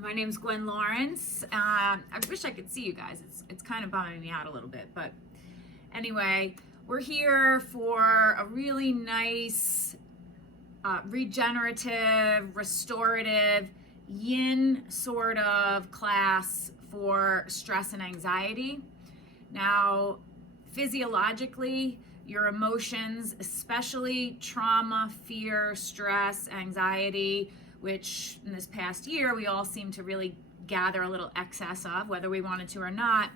My name's Gwen Lawrence. I wish I could see you guys. It's kind of bumming me out a little bit, but anyway, we're here for a really nice, regenerative, restorative, yin sort of class for stress and anxiety. Now, physiologically, your emotions, especially trauma, fear, stress, anxiety, which in this past year we all seem to really gather a little excess of, whether we wanted to or not.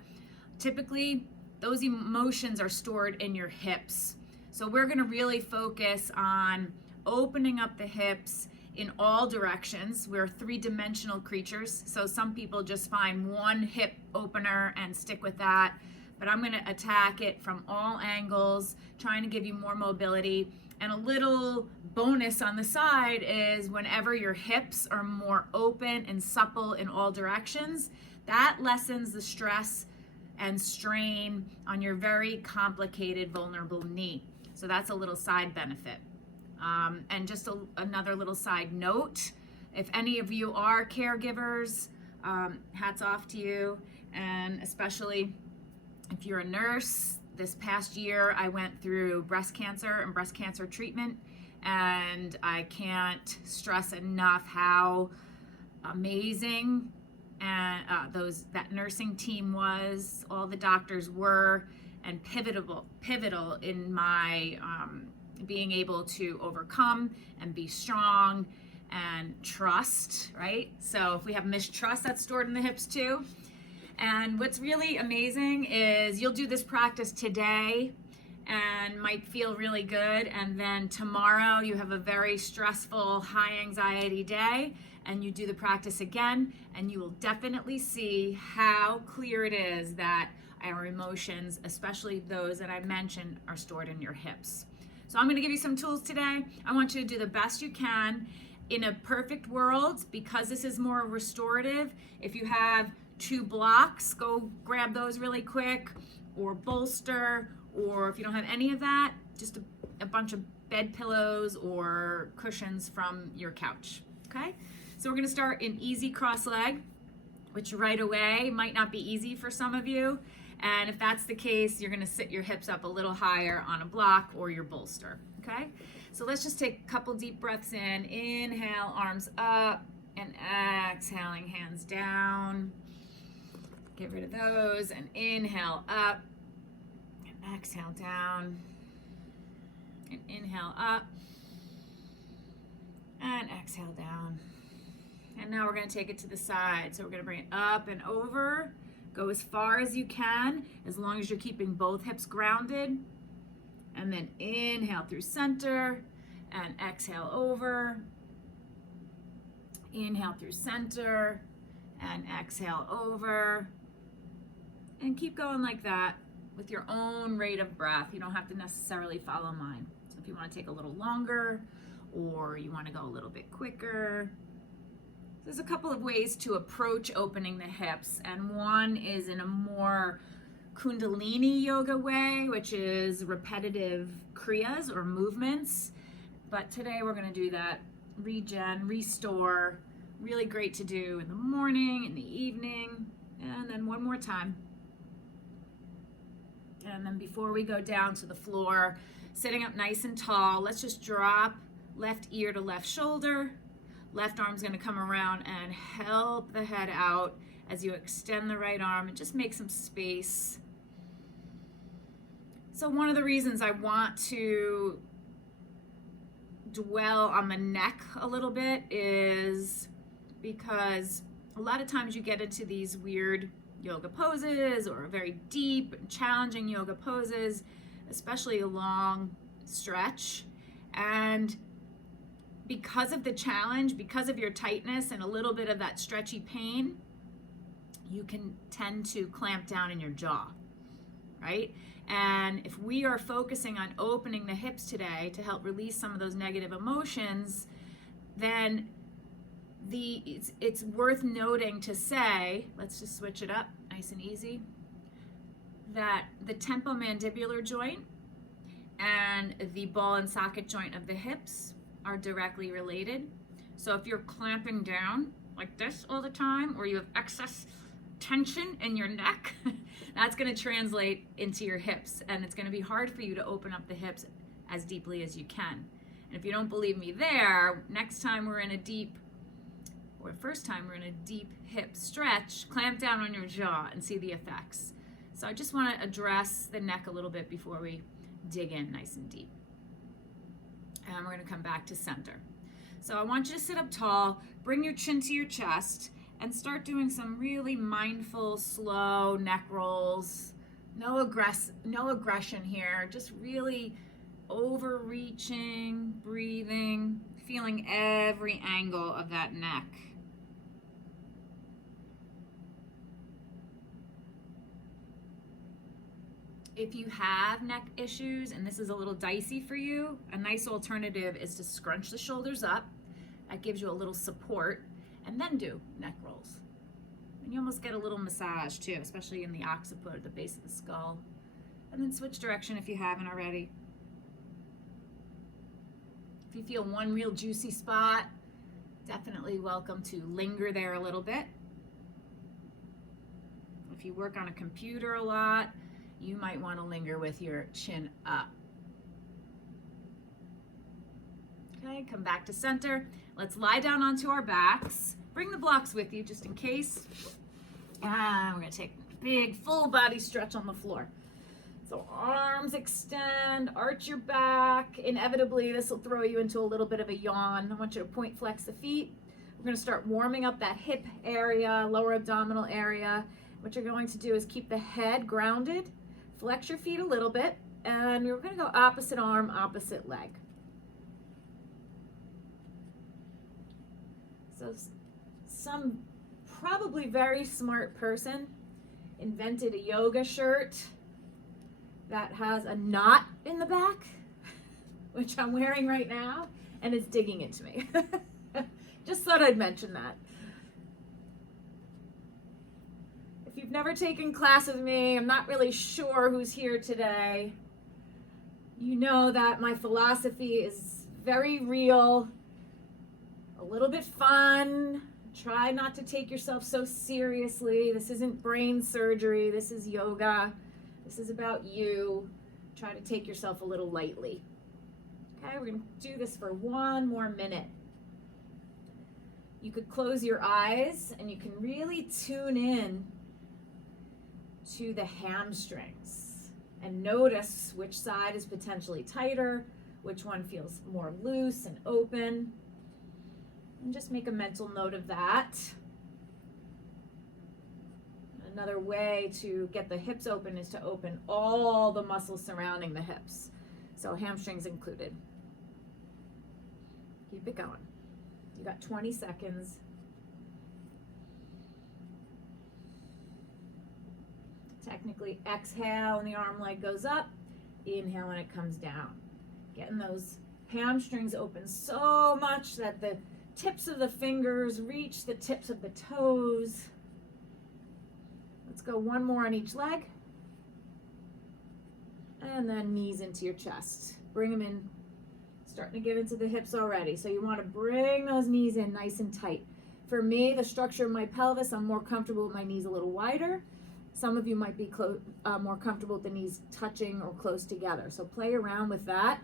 Typically, those emotions are stored in your hips. So we're going to really focus on opening up the hips in all directions. We're three-dimensional creatures, so some people just find one hip opener and stick with that. But I'm going to attack it from all angles, trying to give you more mobility. And a little bonus on the side is whenever your hips are more open and supple in all directions, that lessens the stress and strain on your very complicated, vulnerable knee. So that's a little side benefit. And just another little side note, if any of you are caregivers, hats off to you, and especially if you're a nurse. This past year, I went through breast cancer and breast cancer treatment, and I can't stress enough how amazing and that nursing team was, all the doctors were, and pivotal in my being able to overcome and be strong and trust, right? So if we have mistrust, that's stored in the hips too. And what's really amazing is you'll do this practice today and might feel really good, and then tomorrow you have a very stressful, high anxiety day, and you do the practice again, and you will definitely see how clear it is that our emotions, especially those that I mentioned, are stored in your hips. So I'm going to give you some tools today. I want you to do the best you can. In a perfect world, because this is more restorative, if you have 2 blocks, go grab those really quick, or bolster, or if you don't have any of that, just a bunch of bed pillows or cushions from your couch, okay? So we're gonna start in easy cross leg, which right away might not be easy for some of you, and if that's the case, you're gonna sit your hips up a little higher on a block or your bolster, okay? So let's just take a couple deep breaths in. Inhale, arms up, and exhaling, hands down. Get rid of those, and inhale up, and exhale down, and inhale up, and exhale down. And now we're going to take it to the side. So we're going to bring it up and over. Go as far as you can, as long as you're keeping both hips grounded. And then inhale through center, and exhale over. Inhale through center, and exhale over. And keep going like that with your own rate of breath. You don't have to necessarily follow mine. So if you want to take a little longer, or you want to go a little bit quicker, there's a couple of ways to approach opening the hips. And one is in a more Kundalini yoga way, which is repetitive kriyas or movements. But today we're going to do that restore. Really great to do in the morning, in the evening, and then one more time. And then before we go down to the floor, sitting up nice and tall, let's just drop left ear to left shoulder. Left arm's going to come around and help the head out as you extend the right arm and just make some space. So one of the reasons I want to dwell on the neck a little bit is because a lot of times you get into these weird yoga poses or very deep and challenging yoga poses, especially a long stretch, and because of the challenge, because of your tightness and a little bit of that stretchy pain, you can tend to clamp down in your jaw, right? And if we are focusing on opening the hips today to help release some of those negative emotions, then it's worth noting to say, let's just switch it up nice and easy, that the temporomandibular joint and the ball and socket joint of the hips are directly related. So if you're clamping down like this all the time, or you have excess tension in your neck, that's going to translate into your hips, and it's going to be hard for you to open up the hips as deeply as you can. And if you don't believe me there, next time we're in a deep, or first time we're in a deep hip stretch, clamp down on your jaw and see the effects. So I just want to address the neck a little bit before we dig in nice and deep. And we're going to come back to center. So I want you to sit up tall, bring your chin to your chest, and start doing some really mindful, slow neck rolls. No aggression here, just really overreaching, breathing, feeling every angle of that neck. If you have neck issues and this is a little dicey for you, a nice alternative is to scrunch the shoulders up. That gives you a little support, and then do neck rolls. And you almost get a little massage too, especially in the occiput, the base of the skull. And then switch direction if you haven't already. If you feel one real juicy spot, definitely welcome to linger there a little bit. If you work on a computer a lot, you might want to linger with your chin up. Okay, come back to center. Let's lie down onto our backs. Bring the blocks with you just in case. And we're going to take a big full body stretch on the floor. So arms extend, arch your back. Inevitably, this will throw you into a little bit of a yawn. I want you to point flex the feet. We're going to start warming up that hip area, lower abdominal area. What you're going to do is keep the head grounded. Flex your feet a little bit, and we're going to go opposite arm, opposite leg. So some probably very smart person invented a yoga shirt that has a knot in the back, which I'm wearing right now, and it's digging into me. Just thought I'd mention that. If you've never taken class with me, I'm not really sure who's here today. You know that my philosophy is very real, a little bit fun. Try not to take yourself so seriously. This isn't brain surgery. This is yoga. This is about you. Try to take yourself a little lightly. Okay, we're going to do this for one more minute. You could close your eyes and you can really tune in to the hamstrings and notice which side is potentially tighter, which one feels more loose and open. And just make a mental note of that. Another way to get the hips open is to open all the muscles surrounding the hips. So hamstrings included. Keep it going. You got 20 seconds. Technically exhale and the arm leg goes up. Inhale and it comes down. Getting those hamstrings open so much that the tips of the fingers reach the tips of the toes. Let's go one more on each leg. And then knees into your chest. Bring them in. Starting to get into the hips already. So you want to bring those knees in nice and tight. For me, the structure of my pelvis, I'm more comfortable with my knees a little wider. Some of you might be more comfortable with the knees touching or close together. So play around with that.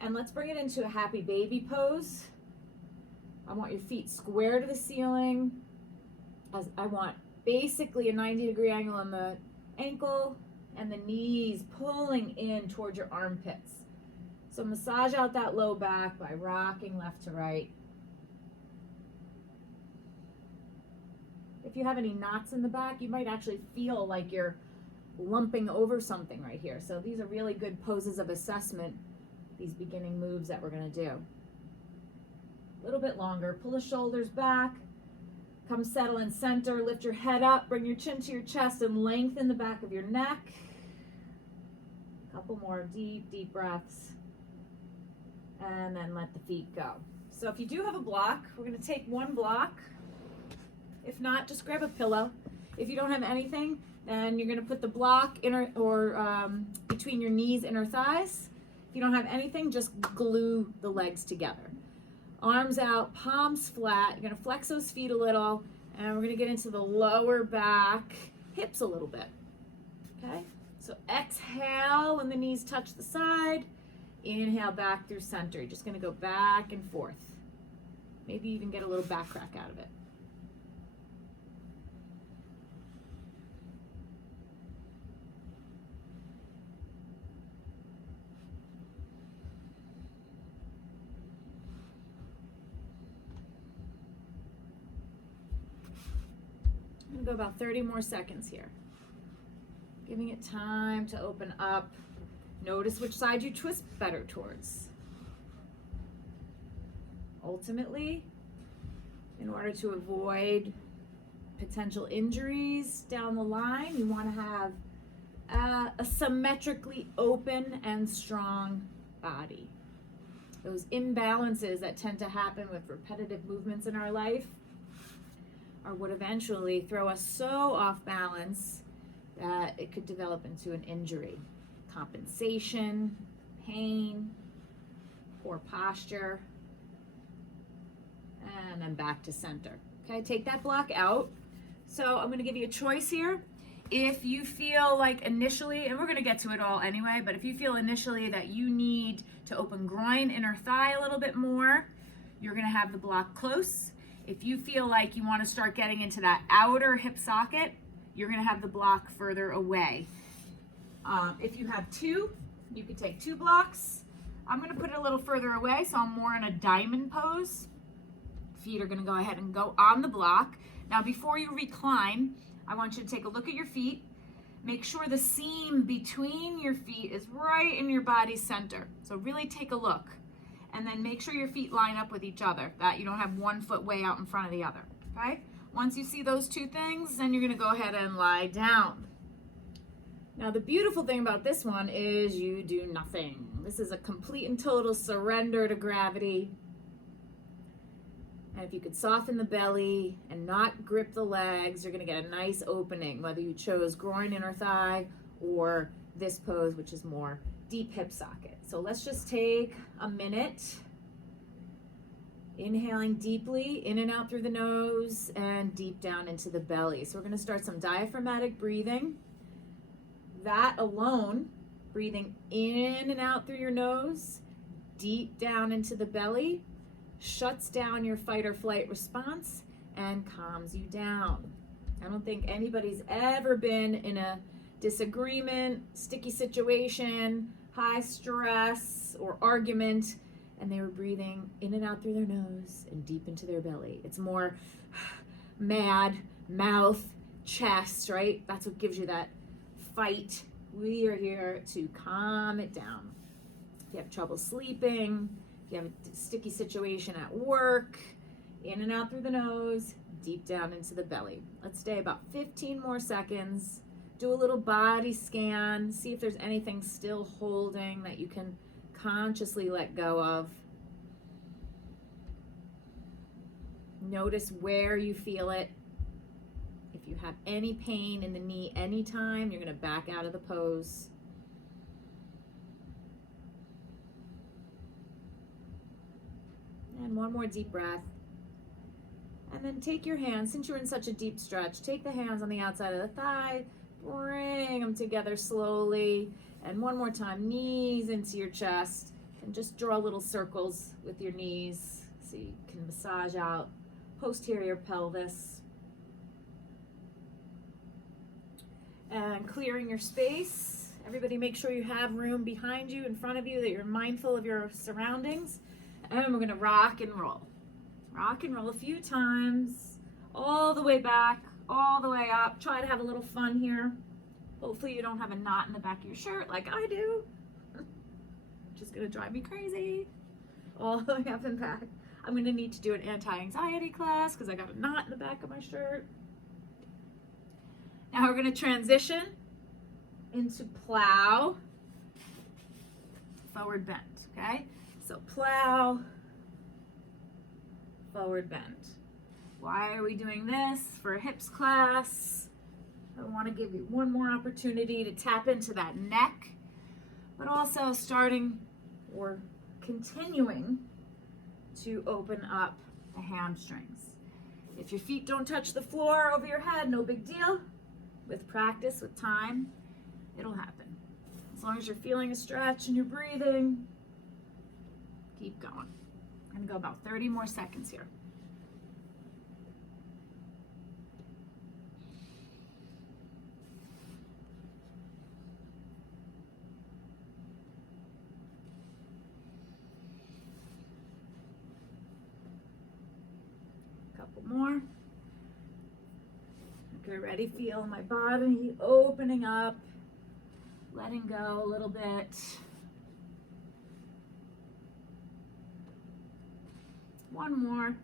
And let's bring it into a happy baby pose. I want your feet square to the ceiling. As I want basically a 90-degree angle on the ankle and the knees pulling in towards your armpits. So massage out that low back by rocking left to right. If you have any knots in the back, you might actually feel like you're lumping over something right here. So these are really good poses of assessment, these beginning moves that we're going to do. A little bit longer. Pull the shoulders back. Come settle in center. Lift your head up. Bring your chin to your chest and lengthen the back of your neck. A couple more deep, deep breaths. And then let the feet go. So if you do have a block, we're going to take one block. If not, just grab a pillow. If you don't have anything, then you're going to put the block between your knees, inner thighs. If you don't have anything, just glue the legs together. Arms out, palms flat. You're gonna flex those feet a little, and we're gonna get into the lower back, hips a little bit, okay? So exhale when the knees touch the side. Inhale back through center. You're just gonna go back and forth. Maybe even get a little back crack out of it. I'm gonna go about 30 more seconds here. Giving it time to open up. Notice which side you twist better towards. Ultimately, in order to avoid potential injuries down the line, you want to have a symmetrically open and strong body. Those imbalances that tend to happen with repetitive movements in our life are what eventually throw us so off balance that it could develop into an injury. Compensation, pain, poor posture, and then back to center. Okay, take that block out. So I'm gonna give you a choice here. If you feel like initially, and we're gonna get to it all anyway, but if you feel initially that you need to open groin, inner thigh a little bit more, you're gonna have the block close. If you feel like you wanna start getting into that outer hip socket, you're gonna have the block further away. If you have two, you could take 2 blocks. I'm gonna put it a little further away, so I'm more in a diamond pose. Feet are gonna go ahead and go on the block. Now before you recline, I want you to take a look at your feet. Make sure the seam between your feet is right in your body center. So really take a look. And then make sure your feet line up with each other, that you don't have one foot way out in front of the other, okay? Once you see those 2 things, then you're gonna go ahead and lie down. Now the beautiful thing about this one is you do nothing. This is a complete and total surrender to gravity. And if you could soften the belly and not grip the legs, you're gonna get a nice opening, whether you chose groin, inner thigh, or this pose, which is more deep hip socket. So let's just take a minute. Inhaling deeply, in and out through the nose, and deep down into the belly. So we're gonna start some diaphragmatic breathing. That alone, breathing in and out through your nose, deep down into the belly, shuts down your fight or flight response and calms you down. I don't think anybody's ever been in a disagreement, sticky situation, high stress, or argument, and they were breathing in and out through their nose and deep into their belly. It's more mad, mouth, chest, right? That's what gives you that fight. We are here to calm it down. If you have trouble sleeping, if you have a sticky situation at work, in and out through the nose, deep down into the belly. Let's stay about 15 more seconds. Do a little body scan. See if there's anything still holding that you can consciously let go of. Notice where you feel it. If you have any pain in the knee anytime, you're going to back out of the pose. And one more deep breath. And then take your hands, since you're in such a deep stretch, take the hands on the outside of the thigh, bring them together slowly. And one more time, knees into your chest. And just draw little circles with your knees so you can massage out posterior pelvis. And clearing your space. Everybody make sure you have room behind you, in front of you, that you're mindful of your surroundings. And we're gonna rock and roll. Rock and roll a few times, all the way back, all the way up. Try to have a little fun here. Hopefully you don't have a knot in the back of your shirt like I do. Just gonna drive me crazy. All the way up and back. I'm gonna need to do an anti-anxiety class because I got a knot in the back of my shirt. Now we're going to transition into plow, forward bend, okay? So plow, forward bend. Why are we doing this for a hips class? I want to give you one more opportunity to tap into that neck, but also starting or continuing to open up the hamstrings. If your feet don't touch the floor over your head, no big deal. With practice, with time, it'll happen. As long as you're feeling a stretch and you're breathing, keep going. I'm gonna go about 30 more seconds here. Couple more. Okay, ready? Feel my body opening up, letting go a little bit. One more.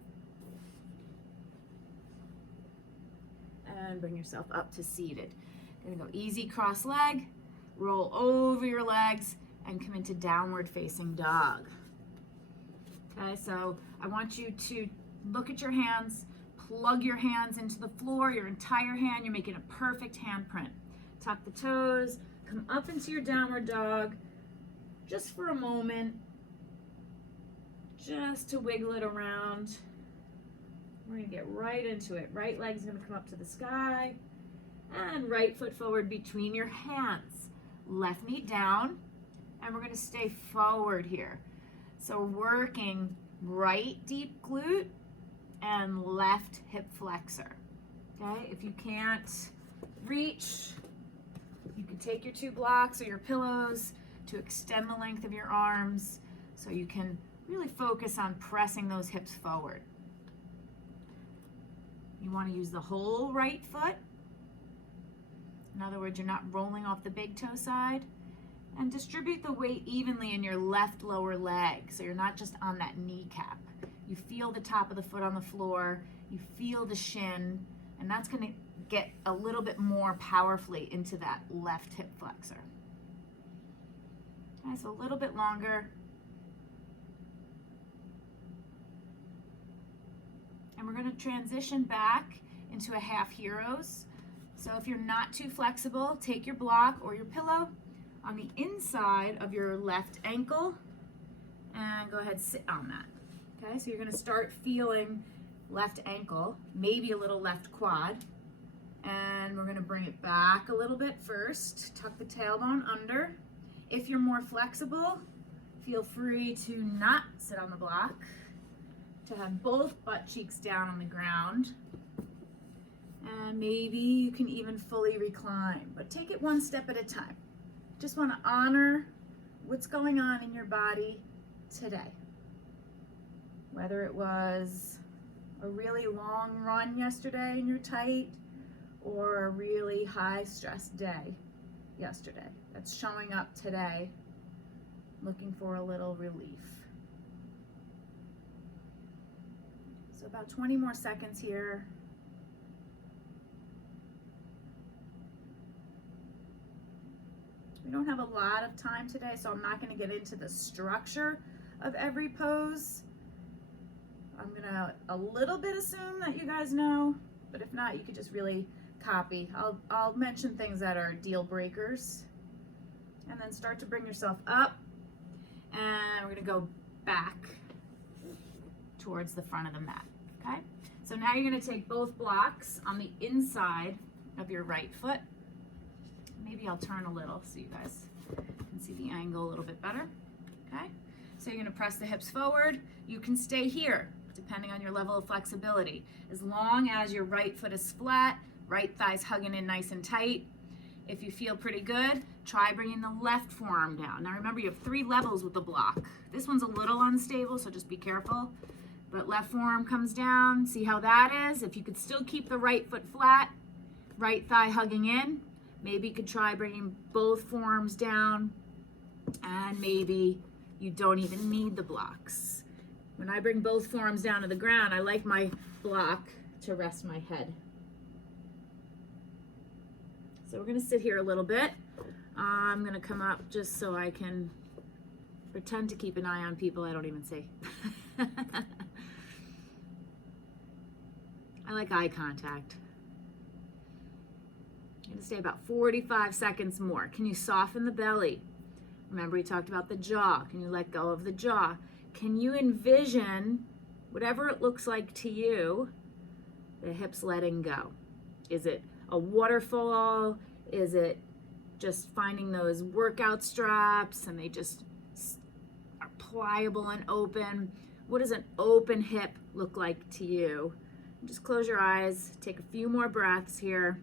And bring yourself up to seated. You're gonna go easy cross leg, roll over your legs, and come into downward facing dog. Okay, so I want you to look at your hands, plug your hands into the floor, your entire hand. You're making a perfect handprint. Tuck the toes, come up into your downward dog just for a moment, just to wiggle it around. We're gonna get right into it. Right leg's gonna come up to the sky, and right foot forward between your hands. Left knee down, and we're gonna stay forward here. So working right deep glute and left hip flexor. Okay, if you can't reach, you can take your 2 blocks or your pillows to extend the length of your arms so you can really focus on pressing those hips forward. You want to use the whole right foot. In other words, you're not rolling off the big toe side. And distribute the weight evenly in your left lower leg, so you're not just on that kneecap. You feel the top of the foot on the floor, you feel the shin, and that's going to get a little bit more powerfully into that left hip flexor. Okay, so a little bit longer. And we're going to transition back into a half heroes. So if you're not too flexible, take your block or your pillow on the inside of your left ankle and go ahead and sit on that. Okay, so you're gonna start feeling left ankle, maybe a little left quad, and we're gonna bring it back a little bit first. Tuck the tailbone under. If you're more flexible, feel free to not sit on the block, to have both butt cheeks down on the ground, and maybe you can even fully recline, but take it one step at a time. Just want to honor what's going on in your body today. Whether it was a really long run yesterday and you're tight, or a really high stress day yesterday that's showing up today, looking for a little relief. So about 20 more seconds here. We don't have a lot of time today, so I'm not going to get into the structure of every pose. I'm going to a little bit assume that you guys know, but if not, you could just really copy. I'll mention things that are deal breakers, and then start to bring yourself up, and we're going to go back towards the front of the mat. Okay? So now you're going to take both blocks on the inside of your right foot. Maybe I'll turn a little so you guys can see the angle a little bit better. Okay, so you're gonna press the hips forward. You can stay here, depending on your level of flexibility. As long as your right foot is flat, right thigh's hugging in nice and tight. If you feel pretty good, try bringing the left forearm down. Now remember, you have 3 levels with the block. This one's a little unstable, so just be careful. But left forearm comes down. See how that is? If you could still keep the right foot flat, right thigh hugging in, maybe you could try bringing both forearms down, and maybe you don't even need the blocks. When I bring both forearms down to the ground, I like my block to rest my head. So we're gonna sit here a little bit. I'm gonna come up just so I can pretend to keep an eye on people I don't even see. I like eye contact. You're gonna stay about 45 seconds more. Can you soften the belly? Remember we talked about the jaw. Can you let go of the jaw? can you envision, whatever it looks like to you, the hips letting go? Is it a waterfall? Is it just finding those workout straps and they just are pliable and open? What does an open hip look like to you? Just close your eyes, take a few more breaths here.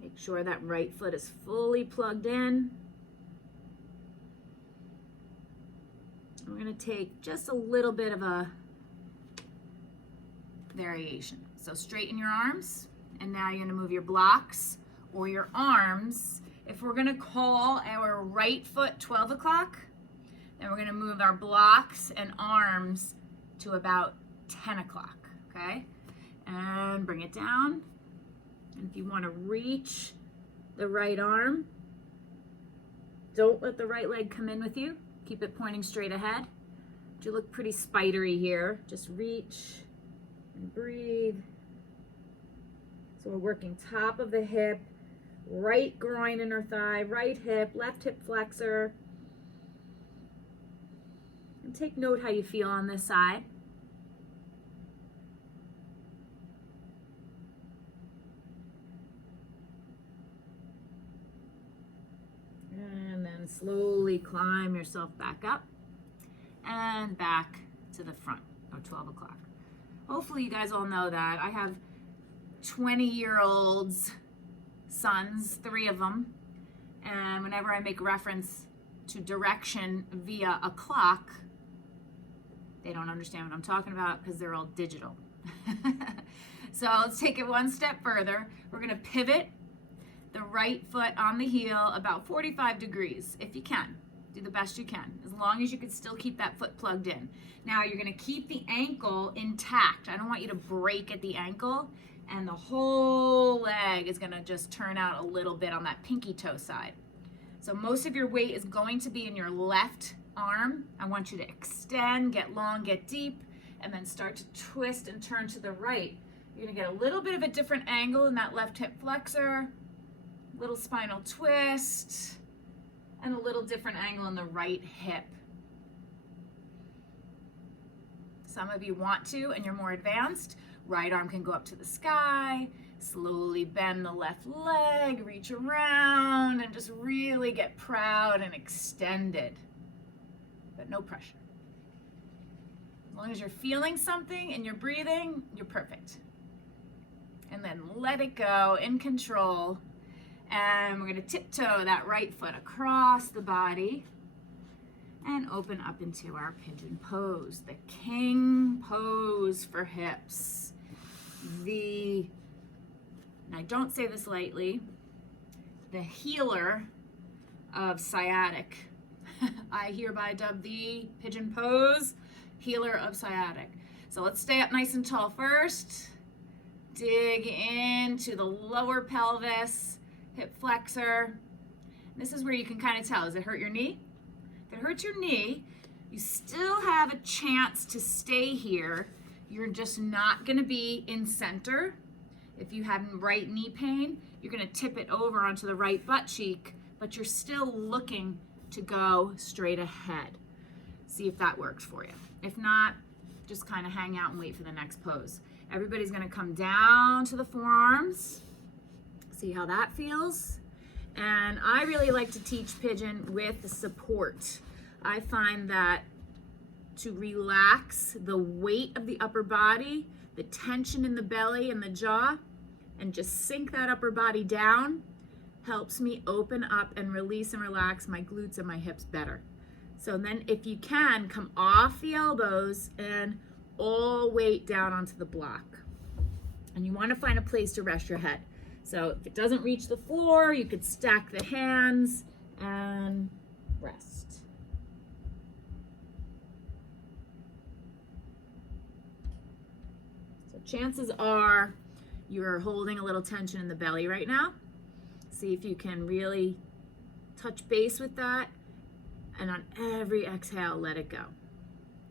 Make sure that right foot is fully plugged in. We're going to take just a little bit of a variation. So straighten your arms, and now you're going to move your blocks or your arms. If we're going to call our right foot 12 o'clock, then we're going to move our blocks and arms to about 10 o'clock, okay? And bring it down. And if you want to reach the right arm, don't let the right leg come in with you. Keep it pointing straight ahead. You look pretty spidery here. Just reach and breathe. So we're working top of the hip, right groin, inner thigh, right hip, left hip flexor. And take note how you feel on this side. And then slowly climb yourself back up and back to the front, or 12 o'clock. Hopefully you guys all know that. I have 20-year-olds, sons, 3 of them, and whenever I make reference to direction via a clock, they don't understand what I'm talking about because they're all digital. So let's take it one step further. We're going to pivot the right foot on the heel about 45 degrees, if you can. Do the best you can, as long as you can still keep that foot plugged in. Now you're going to keep the ankle intact. I don't want you to break at the ankle, and the whole leg is going to just turn out a little bit on that pinky toe side. So most of your weight is going to be in your left arm. I want you to extend, get long, get deep, and then start to twist and turn to the right. You're going to get a little bit of a different angle in that left hip flexor, little spinal twist, and a little different angle in the right hip. Some of you want to, and you're more advanced. Right arm can go up to the sky, slowly bend the left leg, reach around, and just really get proud and extended, but no pressure. As long as you're feeling something and you're breathing, you're perfect. And then let it go in control. And we're going to tiptoe that right foot across the body and open up into our pigeon pose, the king pose for hips. And I don't say this lightly, the healer of sciatic. I hereby dub the pigeon pose healer of sciatic. So let's stay up nice and tall first. Dig into the lower pelvis, hip flexor. This is where you can kind of tell, does it hurt your knee? If it hurts your knee, you still have a chance to stay here. You're just not gonna be in center. If you have right knee pain, you're gonna tip it over onto the right butt cheek, but you're still looking to go straight ahead. See if that works for you. If not, just kind of hang out and wait for the next pose. Everybody's gonna come down to the forearms. See how that feels? And I really like to teach pigeon with support. I find that to relax the weight of the upper body, the tension in the belly and the jaw, and just sink that upper body down, helps me open up and release and relax my glutes and my hips better. So then if you can, come off the elbows and all weight down onto the block. And you want to find a place to rest your head. So if it doesn't reach the floor, you could stack the hands and rest. So chances are you're holding a little tension in the belly right now. See if you can really touch base with that, and on every exhale, let it go.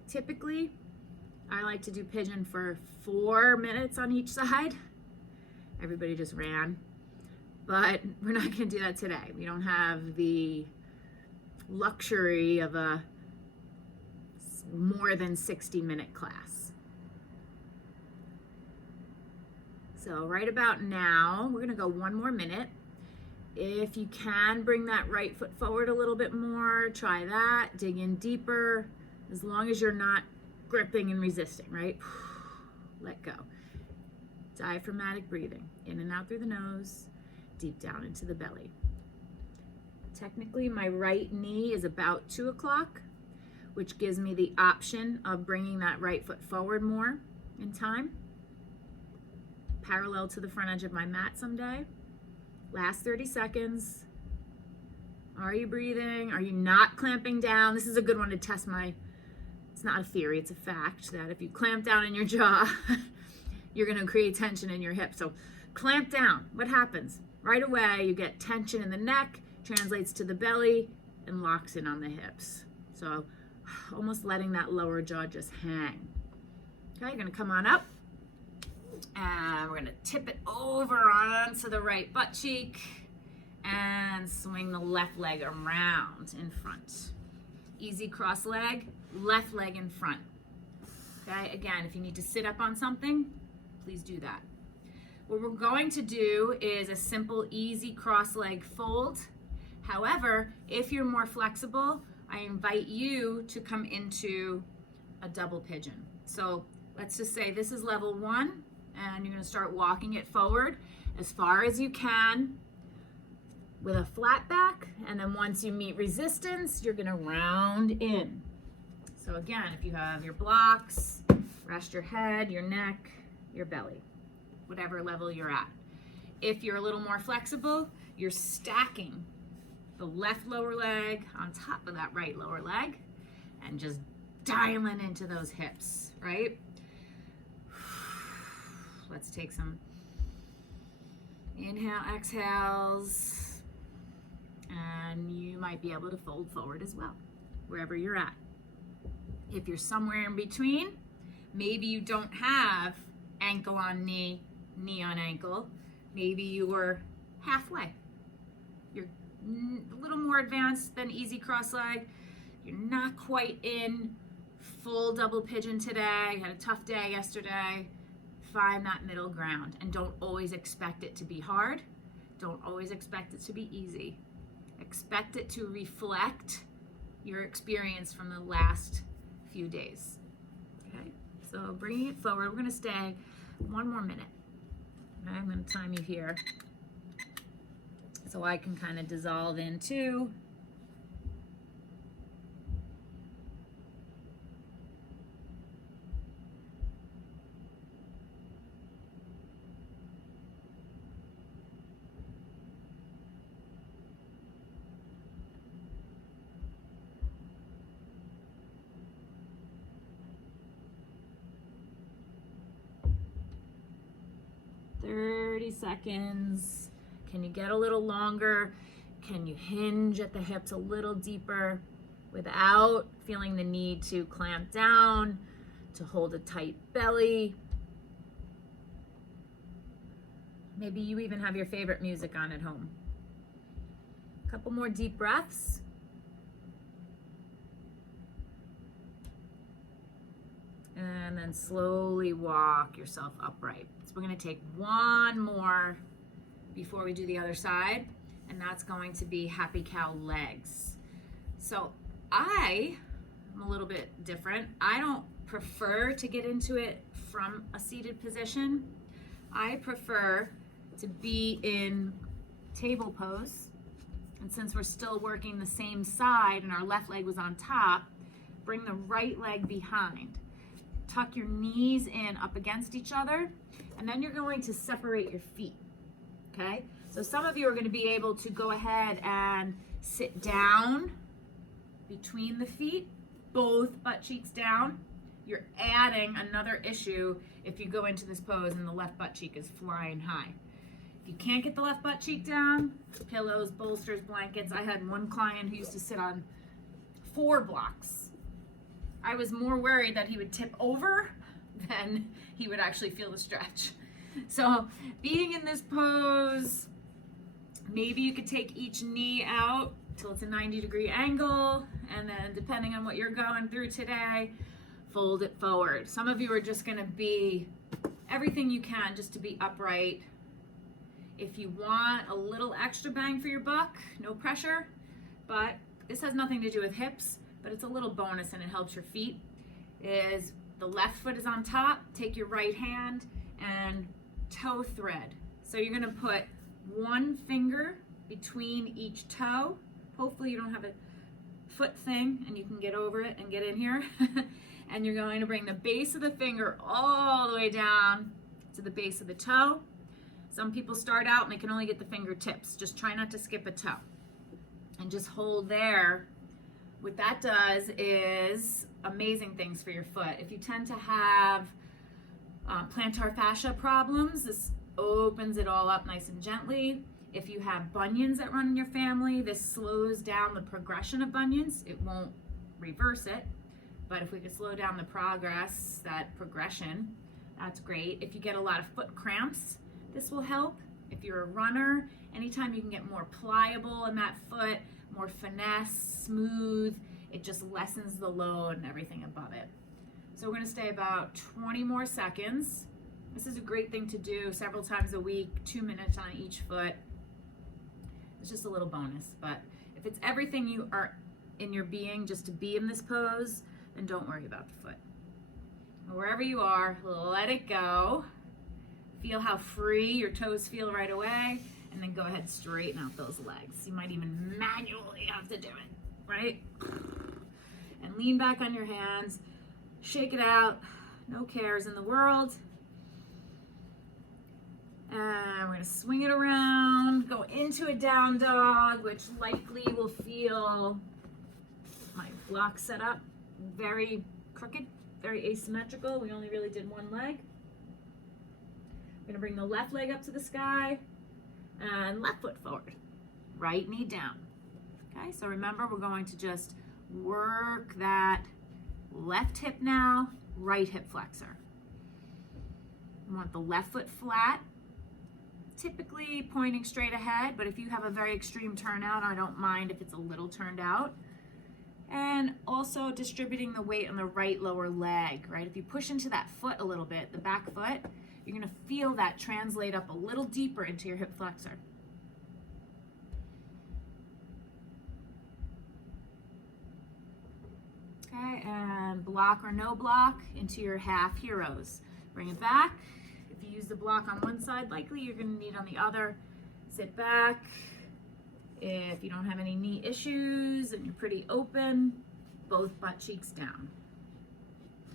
Typically, I like to do pigeon for 4 minutes on each side. Everybody just ran. but we're not going to do that today. We don't have the luxury of a more than 60-minute class. So right about now, we're going to go one more minute. If you can bring that right foot forward a little bit more, try that. Dig in deeper, as long as you're not gripping and resisting, right? Let go. Diaphragmatic breathing, in and out through the nose, deep down into the belly. Technically, my right knee is about 2 o'clock, which gives me the option of bringing that right foot forward more in time, parallel to the front edge of my mat someday. Last 30 seconds. Are you breathing? Are you not clamping down? This is a good one to test it's not a theory, it's a fact that if you clamp down in your jaw, you're going to create tension in your hips. So clamp down. What happens? Right away, you get tension in the neck, translates to the belly, and locks in on the hips. So almost letting that lower jaw just hang. Okay, you're going to come on up. And we're going to tip it over onto the right butt cheek and swing the left leg around in front. Easy cross leg, left leg in front. Okay, again, if you need to sit up on something, please do that. What we're going to do is a simple, easy cross leg fold. However, if you're more flexible, I invite you to come into a double pigeon. So let's just say this is level 1. And you're going to start walking it forward as far as you can with a flat back. And then once you meet resistance, you're going to round in. So again, if you have your blocks, rest your head, your neck, your belly, whatever level you're at. If you're a little more flexible, you're stacking the left lower leg on top of that right lower leg and just dialing into those hips, right? Let's take some inhale, exhales, and you might be able to fold forward as well, wherever you're at. If you're somewhere in between, maybe you don't have ankle on knee, knee on ankle, maybe you were halfway. You're a little more advanced than easy cross leg. You're not quite in full double pigeon today. You had a tough day yesterday. Find that middle ground and don't always expect it to be hard. Don't always expect it to be easy. Expect it to reflect your experience from the last few days. Okay, so bringing it forward, we're going to stay one more minute. Okay, I'm going to time you here so I can kind of dissolve into. Seconds. Can you get a little longer? Can you hinge at the hips a little deeper without feeling the need to clamp down, to hold a tight belly? Maybe you even have your favorite music on at home. A couple more deep breaths. And then slowly walk yourself upright. So we're going to take one more before we do the other side, and that's going to be happy cow legs. So I'm a little bit different. I don't prefer to get into it from a seated position. I prefer to be in table pose. And since we're still working the same side and our left leg was on top, bring the right leg behind. Tuck your knees in up against each other, and then you're going to separate your feet, okay? So some of you are going to be able to go ahead and sit down between the feet, both butt cheeks down. You're adding another issue if you go into this pose and the left butt cheek is flying high. If you can't get the left butt cheek down, pillows, bolsters, blankets. I had one client who used to sit on 4 blocks. I was more worried that he would tip over than he would actually feel the stretch. So being in this pose, Maybe you could take each knee out till it's a 90-degree angle, and then depending on what you're going through today, fold it forward. Some of you are just gonna be everything you can just to be upright. If you want a little extra bang for your buck, no pressure, but this has nothing to do with hips, but it's a little bonus and it helps your feet, is the left foot is on top, take your right hand and toe thread. So you're gonna put one finger between each toe. Hopefully you don't have a foot thing and you can get over it and get in here. And you're going to bring the base of the finger all the way down to the base of the toe. Some people start out and they can only get the fingertips. Just try not to skip a toe. And just hold there. What that does is amazing things for your foot. If you tend to have plantar fascia problems, this opens it all up nice and gently. If you have bunions that run in your family, this slows down the progression of bunions. It won't reverse it, but if we could slow down the progress, that progression, that's great. If you get a lot of foot cramps, this will help. If you're a runner, anytime you can get more pliable in that foot, more finesse, smooth, it just lessens the load and everything above it. So we're gonna stay about 20 more seconds. This is a great thing to do several times a week, 2 minutes on each foot. It's just a little bonus, but if it's everything you are in your being just to be in this pose, then don't worry about the foot. Wherever you are, let it go. Feel how free your toes feel right away, and then go ahead and straighten out those legs. You might even manually have to do it, right? And lean back on your hands, shake it out, no cares in the world. And we're gonna swing it around, go into a down dog, which likely will feel my block set up very crooked, very asymmetrical. We only really did one leg. I'm gonna bring the left leg up to the sky and left foot forward, right knee down. Okay, so remember, we're going to just work that left hip now, right hip flexor. You want the left foot flat, typically pointing straight ahead, but if you have a very extreme turnout, I don't mind if it's a little turned out. And also distributing the weight on the right lower leg, right? If you push into that foot a little bit, the back foot, you're gonna feel that translate up a little deeper into your hip flexor. Okay, and block or no block into your half heroes. Bring it back. If you use the block on one side, likely you're gonna need on the other. Sit back. If you don't have any knee issues and you're pretty open, both butt cheeks down.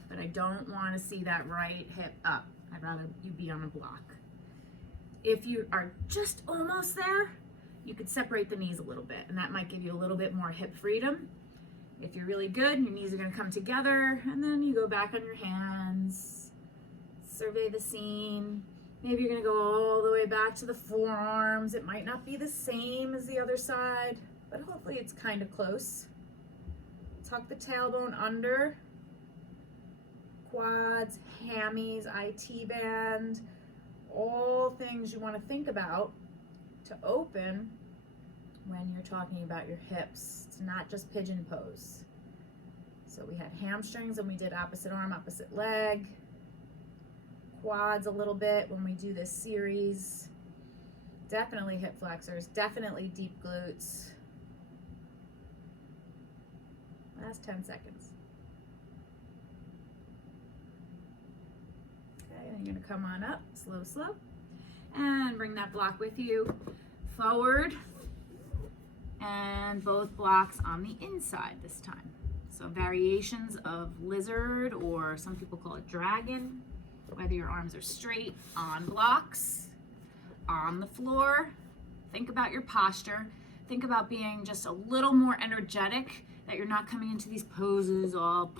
But I don't wanna see that right hip up. I'd rather you be on a block. If you are just almost there, you could separate the knees a little bit, and that might give you a little bit more hip freedom. If you're really good, your knees are gonna come together, and then you go back on your hands, survey the scene. Maybe you're gonna go all the way back to the forearms. It might not be the same as the other side, but hopefully it's kind of close. Tuck the tailbone under, quads, hammies, IT band, all things you wanna think about to open when you're talking about your hips. It's not just pigeon pose. So we had hamstrings and we did opposite arm, opposite leg. Quads a little bit when we do this series. Definitely hip flexors, definitely deep glutes. Last 10 seconds. Okay, and you're gonna come on up, slow, slow. And bring that block with you forward. And both blocks on the inside this time. So variations of lizard, or some people call it dragon. Whether your arms are straight, on blocks, on the floor. Think about your posture. Think about being just a little more energetic, that you're not coming into these poses all,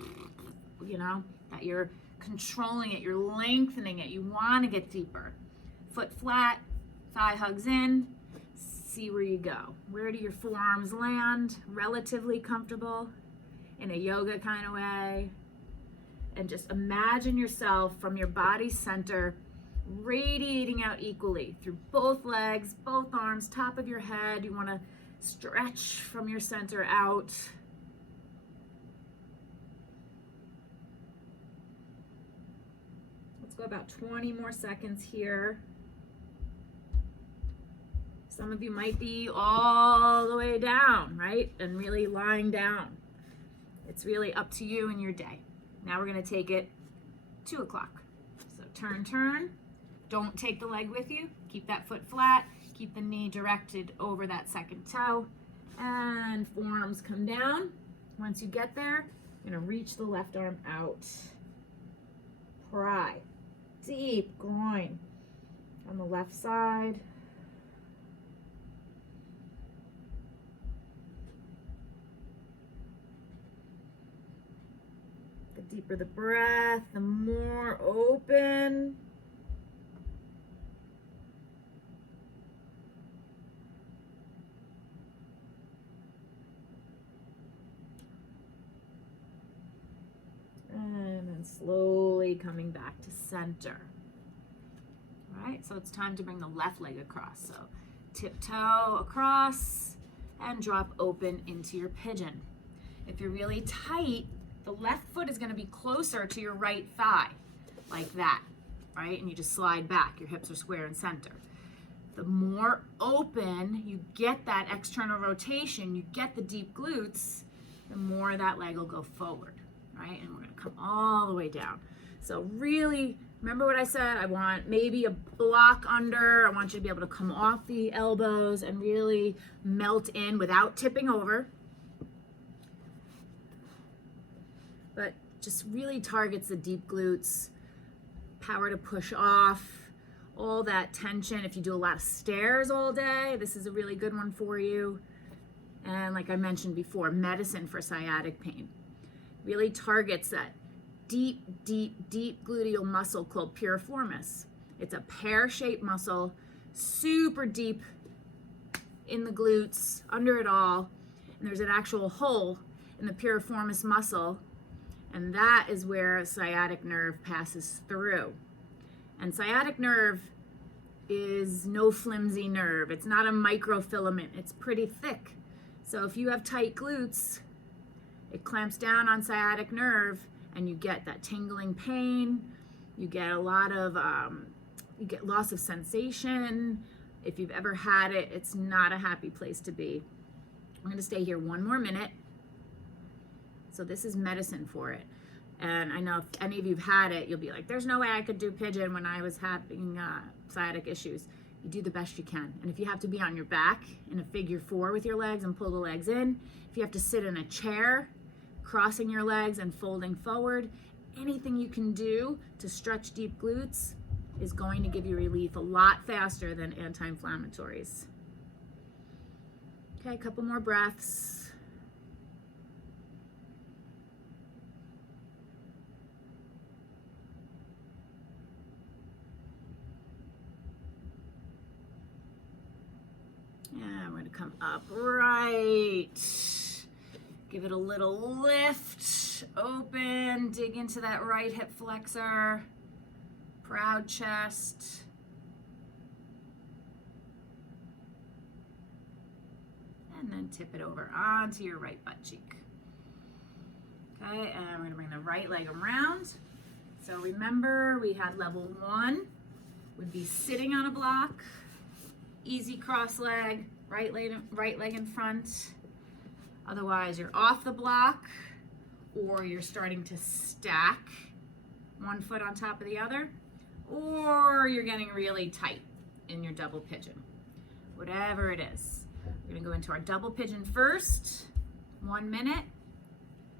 you know, that you're controlling it, you're lengthening it. You want to get deeper. Foot flat, thigh hugs in. See where you go. Where do your forearms land? Relatively comfortable in a yoga kind of way. And just imagine yourself from your body center radiating out equally through both legs, both arms, top of your head. You want to stretch from your center out. Let's go about 20 more seconds here. Some of you might be all the way down, right? And really lying down. It's really up to you and your day. Now we're going to take it 2 o'clock. So turn, turn. Don't take the leg with you. Keep that foot flat. Keep the knee directed over that second toe. And forearms come down. Once you get there, you're going to reach the left arm out. Pry. Deep groin on the left side. The deeper the breath, the more open. And then slowly coming back to center. All right, so it's time to bring the left leg across. So tiptoe across and drop open into your pigeon. If you're really tight, the left foot is going to be closer to your right thigh, like that, right? And you just slide back. Your hips are square and center. The more open you get that external rotation, you get the deep glutes, the more that leg will go forward, right? And we're going to come all the way down. So really, remember what I said? I want maybe a block under. I want you to be able to come off the elbows and really melt in without tipping over. But just really targets the deep glutes, power to push off, all that tension. If you do a lot of stairs all day, this is a really good one for you. And like I mentioned before, medicine for sciatic pain. Really targets that deep, deep, deep gluteal muscle called piriformis. It's a pear-shaped muscle, super deep in the glutes, under it all. And there's an actual hole in the piriformis muscle. And that is where a sciatic nerve passes through. And sciatic nerve is no flimsy nerve. It's not a microfilament. It's pretty thick. So if you have tight glutes, it clamps down on sciatic nerve and you get that tingling pain. You get a lot of, you get loss of sensation. If you've ever had it, it's not a happy place to be. I'm going to stay here 1 more minute. So this is medicine for it. And I know if any of you've had it, you'll be like, there's no way I could do pigeon when I was having sciatic issues. You do the best you can. And if you have to be on your back in a figure 4 with your legs and pull the legs in, if you have to sit in a chair, crossing your legs and folding forward, anything you can do to stretch deep glutes is going to give you relief a lot faster than anti-inflammatories. Okay, a couple more breaths. And we're going to come upright. Give it a little lift, open, dig into that right hip flexor, proud chest. And then tip it over onto your right butt cheek. Okay, and we're going to bring the right leg around. So remember, we had level 1 would be sitting on a block. Easy cross leg, right leg in front. Otherwise, you're off the block or you're starting to stack one foot on top of the other, or you're getting really tight in your double pigeon. Whatever it is. We're gonna go into our double pigeon first. 1 minute,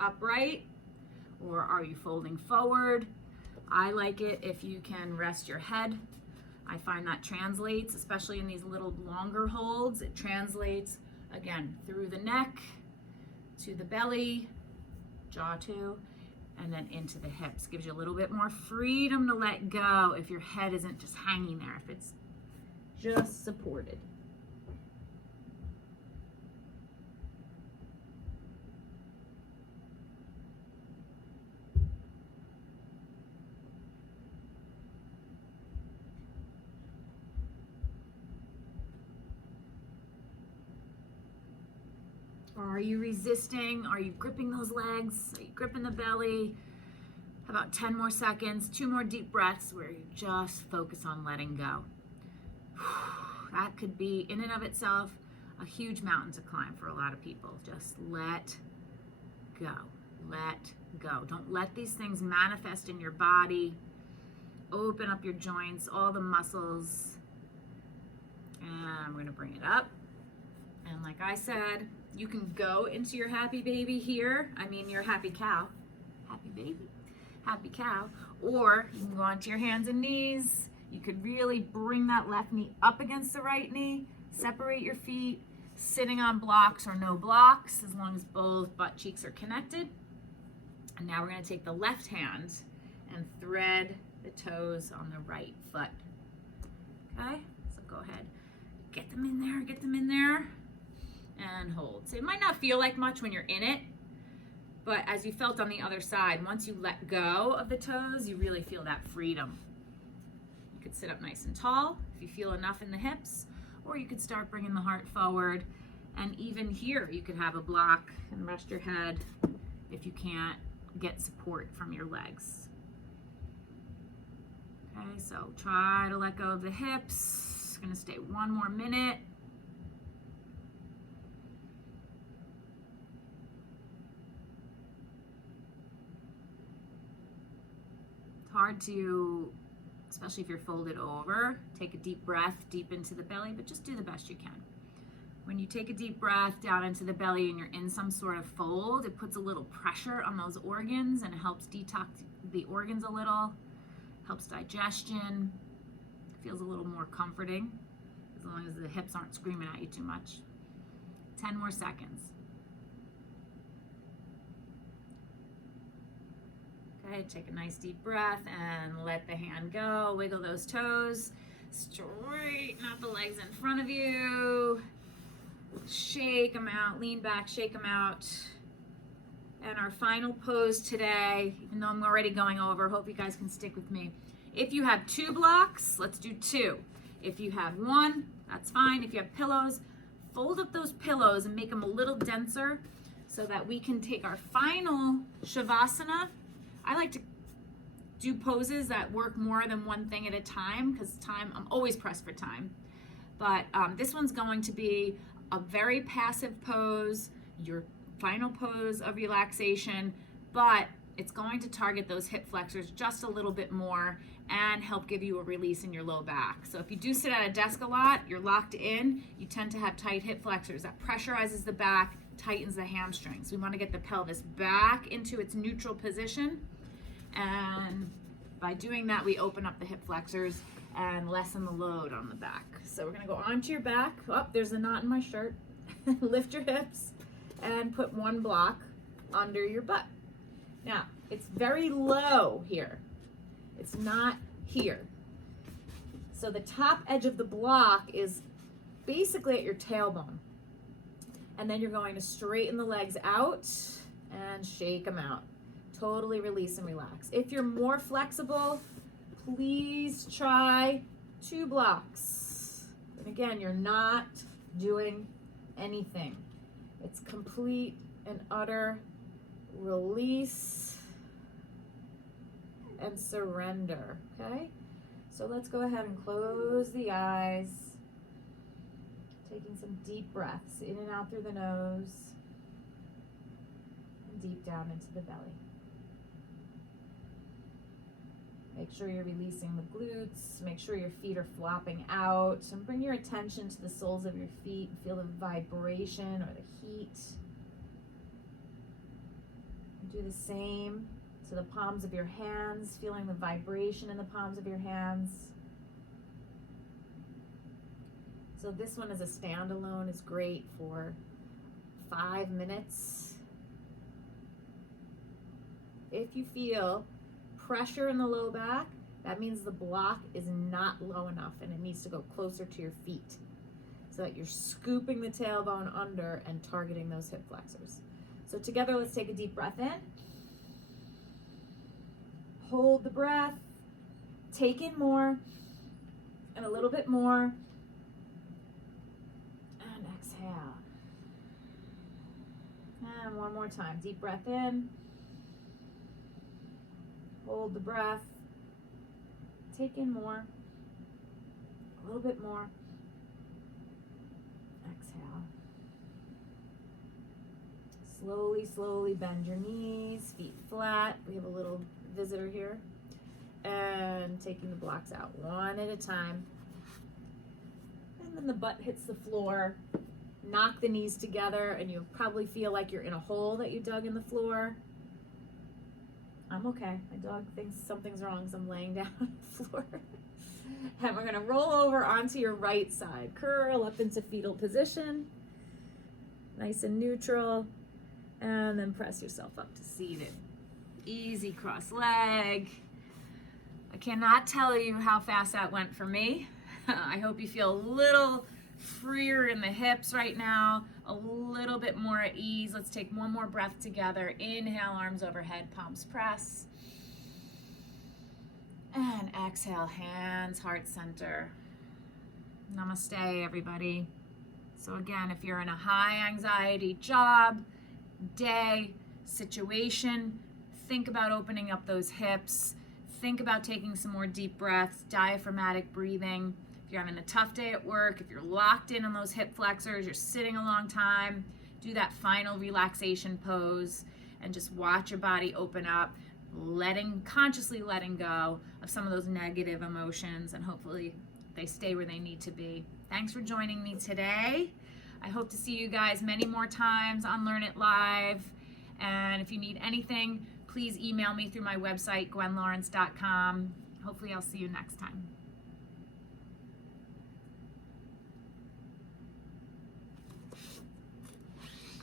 upright, or are you folding forward? I like it if you can rest your head. I find that translates, especially in these little longer holds. It translates, again, through the neck, to the belly, jaw too, and then into the hips. Gives you a little bit more freedom to let go if your head isn't just hanging there, if it's just supported. Are you resisting? Are you gripping those legs? Are you gripping the belly? How about 10 more seconds, 2 more deep breaths where you just focus on letting go. That could be, in and of itself, a huge mountain to climb for a lot of people. Just let go. Let go. Don't let these things manifest in your body. Open up your joints, all the muscles. And I'm going to bring it up. And like I said, you can go into your happy baby here. I mean, your happy cow. Happy baby. Happy cow. Or you can go onto your hands and knees. You could really bring that left knee up against the right knee. Separate your feet. Sitting on blocks or no blocks, as long as both butt cheeks are connected. And now we're going to take the left hand and thread the toes on the right foot. Okay? So go ahead. Get them in there, get them in there, and hold. So it might not feel like much when you're in it, but as you felt on the other side, once you let go of the toes, you really feel that freedom. You could sit up nice and tall if you feel enough in the hips, or you could start bringing the heart forward. And even here, you could have a block and rest your head if you can't get support from your legs. Okay, so try to let go of the hips. Gonna stay 1 more minute. It's hard to, especially if you're folded over, take a deep breath deep into the belly, but just do the best you can. When you take a deep breath down into the belly and you're in some sort of fold, it puts a little pressure on those organs and it helps detox the organs a little, helps digestion, feels a little more comforting as long as the hips aren't screaming at you too much. 10 more seconds. Okay, take a nice deep breath and let the hand go. Wiggle those toes. Straighten out the legs in front of you. Shake them out, lean back, shake them out. And our final pose today, even though I'm already going over, hope you guys can stick with me. If you have 2 blocks, let's do 2. If you have 1, that's fine. If you have pillows, fold up those pillows and make them a little denser so that we can take our final Shavasana. I like to do poses that work more than one thing at a time because I'm always pressed for time. But this one's going to be a very passive pose, your final pose of relaxation, but it's going to target those hip flexors just a little bit more and help give you a release in your low back. So if you do sit at a desk a lot, you're locked in, you tend to have tight hip flexors. That pressurizes the back, tightens the hamstrings. We want to get the pelvis back into its neutral position, and by doing that, we open up the hip flexors and lessen the load on the back. So we're gonna go onto your back. Oh, there's a knot in my shirt. Lift your hips and put 1 block under your butt. Now, it's very low here. It's not here. So the top edge of the block is basically at your tailbone. And then you're going to straighten the legs out and shake them out. Totally release and relax. If you're more flexible, please try 2 blocks. And again, you're not doing anything. It's complete and utter release and surrender, okay? So let's go ahead and close the eyes. Taking some deep breaths in and out through the nose and deep down into the belly. Make sure you're releasing the glutes. Make sure your feet are flopping out. And bring your attention to the soles of your feet. Feel the vibration or the heat. Do the same to the palms of your hands, feeling the vibration in the palms of your hands. So this one as a standalone is great for 5 minutes. If you feel pressure in the low back, that means the block is not low enough and it needs to go closer to your feet so that you're scooping the tailbone under and targeting those hip flexors. So together, let's take a deep breath in. Hold the breath. Take in more and a little bit more. And exhale. And one more time. Deep breath in. Hold the breath. Take in more. A little bit more. Exhale. Slowly, slowly bend your knees, feet flat. We have a little visitor here. And taking the blocks out one at a time. And then the butt hits the floor. Knock the knees together, and you probably feel like you're in a hole that you dug in the floor. I'm okay. My dog thinks something's wrong, so I'm laying down on the floor. And we're going to roll over onto your right side. Curl up into fetal position. Nice and neutral. And then press yourself up to seated. Easy cross leg. I cannot tell you how fast that went for me. I hope you feel a little freer in the hips right now, a little bit more at ease. Let's take one more breath together. Inhale, arms overhead, palms press. And exhale, hands, heart center. Namaste, everybody. So again, if you're in a high anxiety job, day, situation, think about opening up those hips. Think about taking some more deep breaths, diaphragmatic breathing. If you're having a tough day at work, if you're locked in on those hip flexors, you're sitting a long time, do that final relaxation pose and just watch your body open up, consciously letting go of some of those negative emotions, and hopefully they stay where they need to be. Thanks for joining me today. I hope to see you guys many more times on Learn It Live. And if you need anything, please email me through my website, gwenlawrence.com. Hopefully I'll see you next time.